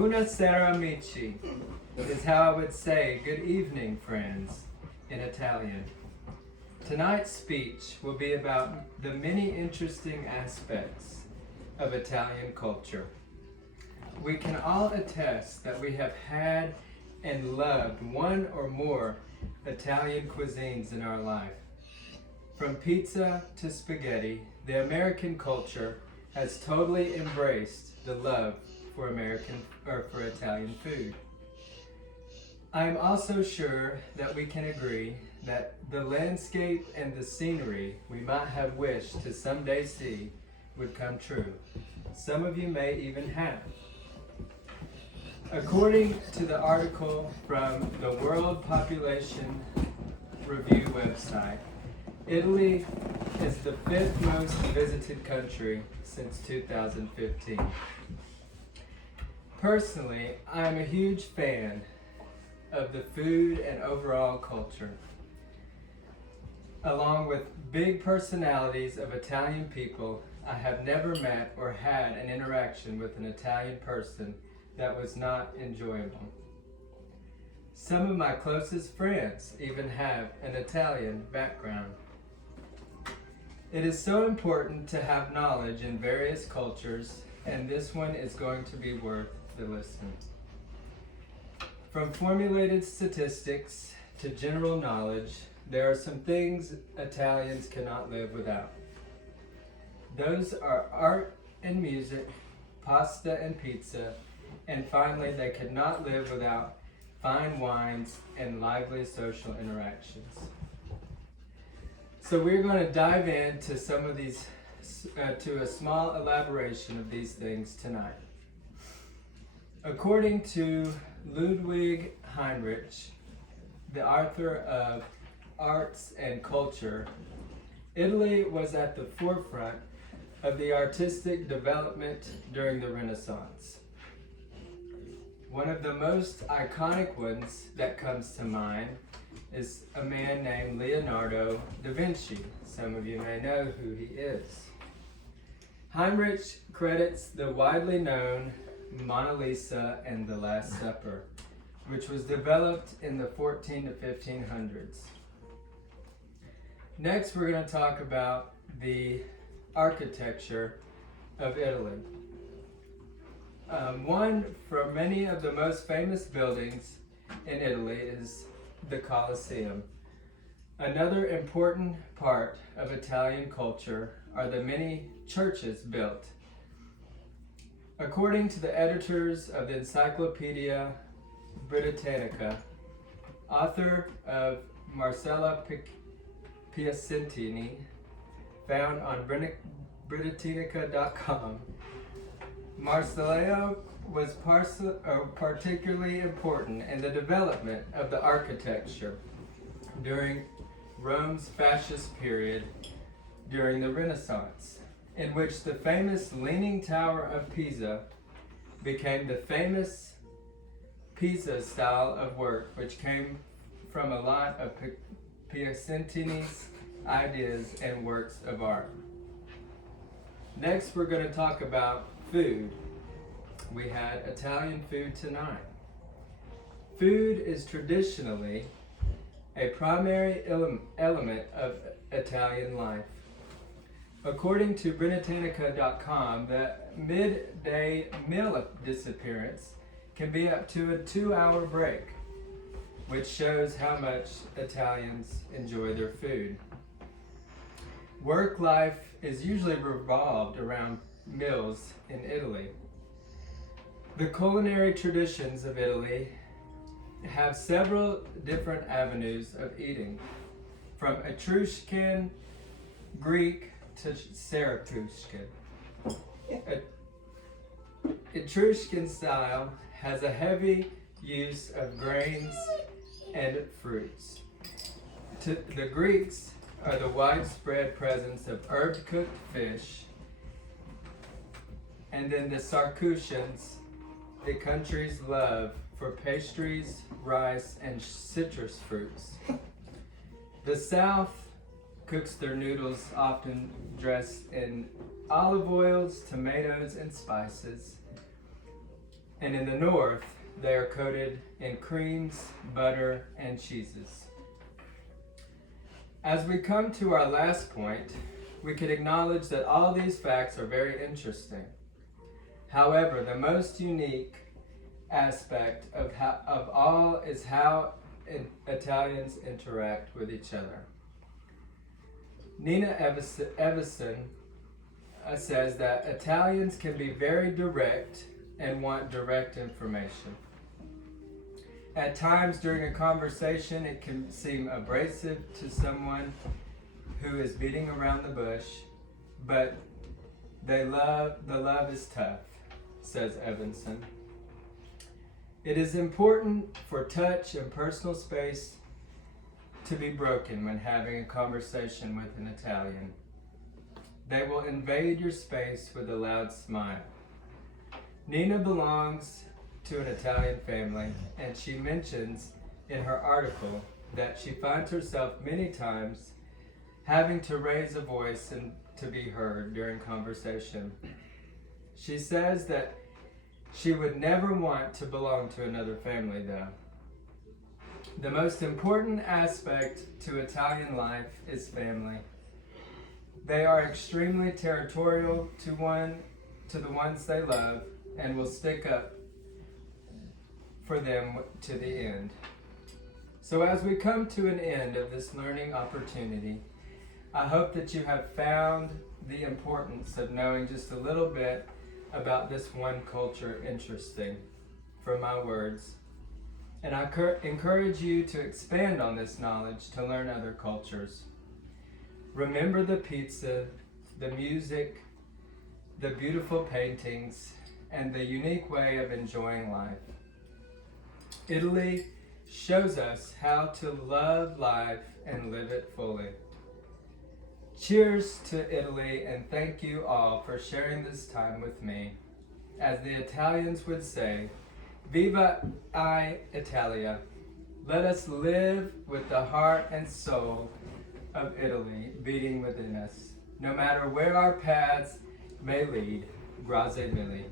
Buonasera amici is how I would say good evening, friends, in Italian. Tonight's speech will be about the many interesting aspects of Italian culture. We can all attest that we have had and loved one or more Italian cuisines in our life. From pizza to spaghetti, the American culture has totally embraced the love for Italian food. I am also sure that we can agree that the landscape and the scenery we might have wished to someday see would come true. Some of you may even have. According to the article from the World Population Review website, Italy is the 5th most visited country since 2015. Personally, I am a huge fan of the food and overall culture. Along with big personalities of Italian people, I have never met or had an interaction with an Italian person that was not enjoyable. Some of my closest friends even have an Italian background. It is so important to have knowledge in various cultures, and this one is going to be worth the listen. From formulated statistics to general knowledge, there are some things Italians cannot live without. Those are art and music, pasta and pizza, and finally, they could not live without fine wines and lively social interactions. So we're going to dive into some of these, to a small elaboration of these things tonight. According to Ludwig Heinrich, the author of Arts and Culture, Italy was at the forefront of the artistic development during the Renaissance. One of the most iconic ones that comes to mind is a man named Leonardo da Vinci. Some of you may know who he is. Heinrich credits the widely known Mona Lisa and the Last Supper, which was developed in the 14 to 1500s. Next, we're going to talk about the architecture of Italy. One from many of the most famous buildings in Italy is the Colosseum. Another important part of Italian culture are the many churches built. According to the editors of the Encyclopedia Britannica, author of Marcella Piacentini, found on Britannica.com, Marsilio was particularly important in the development of the architecture during Rome's fascist period during the Renaissance, in which the famous Leaning Tower of Pisa became the famous Pisa style of work, which came from a lot of Piacentini's ideas and works of art. Next, we're going to talk about food. We had Italian food tonight. Food is traditionally a primary element of Italian life. According to Britannica.com, the midday meal disappearance can be up to a 2-hour break, which shows how much Italians enjoy their food. Work life is usually revolved around meals in Italy. The culinary traditions of Italy have several different avenues of eating, from Etruscan, Greek, to Syracusan. Etruscan style has a heavy use of grains and fruits. The Greeks are the widespread presence of herb-cooked fish, and then the Syracusians, the country's love for pastries, rice, and citrus fruits. The South cooks their noodles often dressed in olive oils, tomatoes, and spices. and in the north, they are coated in creams, butter, and cheeses. As we come to our last point, we could acknowledge that all these facts are very interesting. However, the most unique aspect of all is how Italians interact with each other. Nina Evison says that Italians can be very direct and want direct information. At times during a conversation, it can seem abrasive to someone who is beating around the bush, but the love is tough, says Evanson. It is important for touch and personal space to be broken when having a conversation with an Italian. They will invade your space with a loud smile. Nina belongs to an Italian family, and she mentions in her article that she finds herself many times having to raise a voice and to be heard during conversation. She says that she would never want to belong to another family, though. The most important aspect to Italian life is family. They are extremely territorial to the ones they love and will stick up for them to the end. So as we come to an end of this learning opportunity, I hope that you have found the importance of knowing just a little bit about this one culture interesting from my words. And I encourage you to expand on this knowledge to learn other cultures. Remember the pizza, the music, the beautiful paintings, and the unique way of enjoying life. Italy shows us how to love life and live it fully. Cheers to Italy, and thank you all for sharing this time with me. As the Italians would say, Viva Italia! Let us live with the heart and soul of Italy beating within us. No matter where our paths may lead, grazie mille.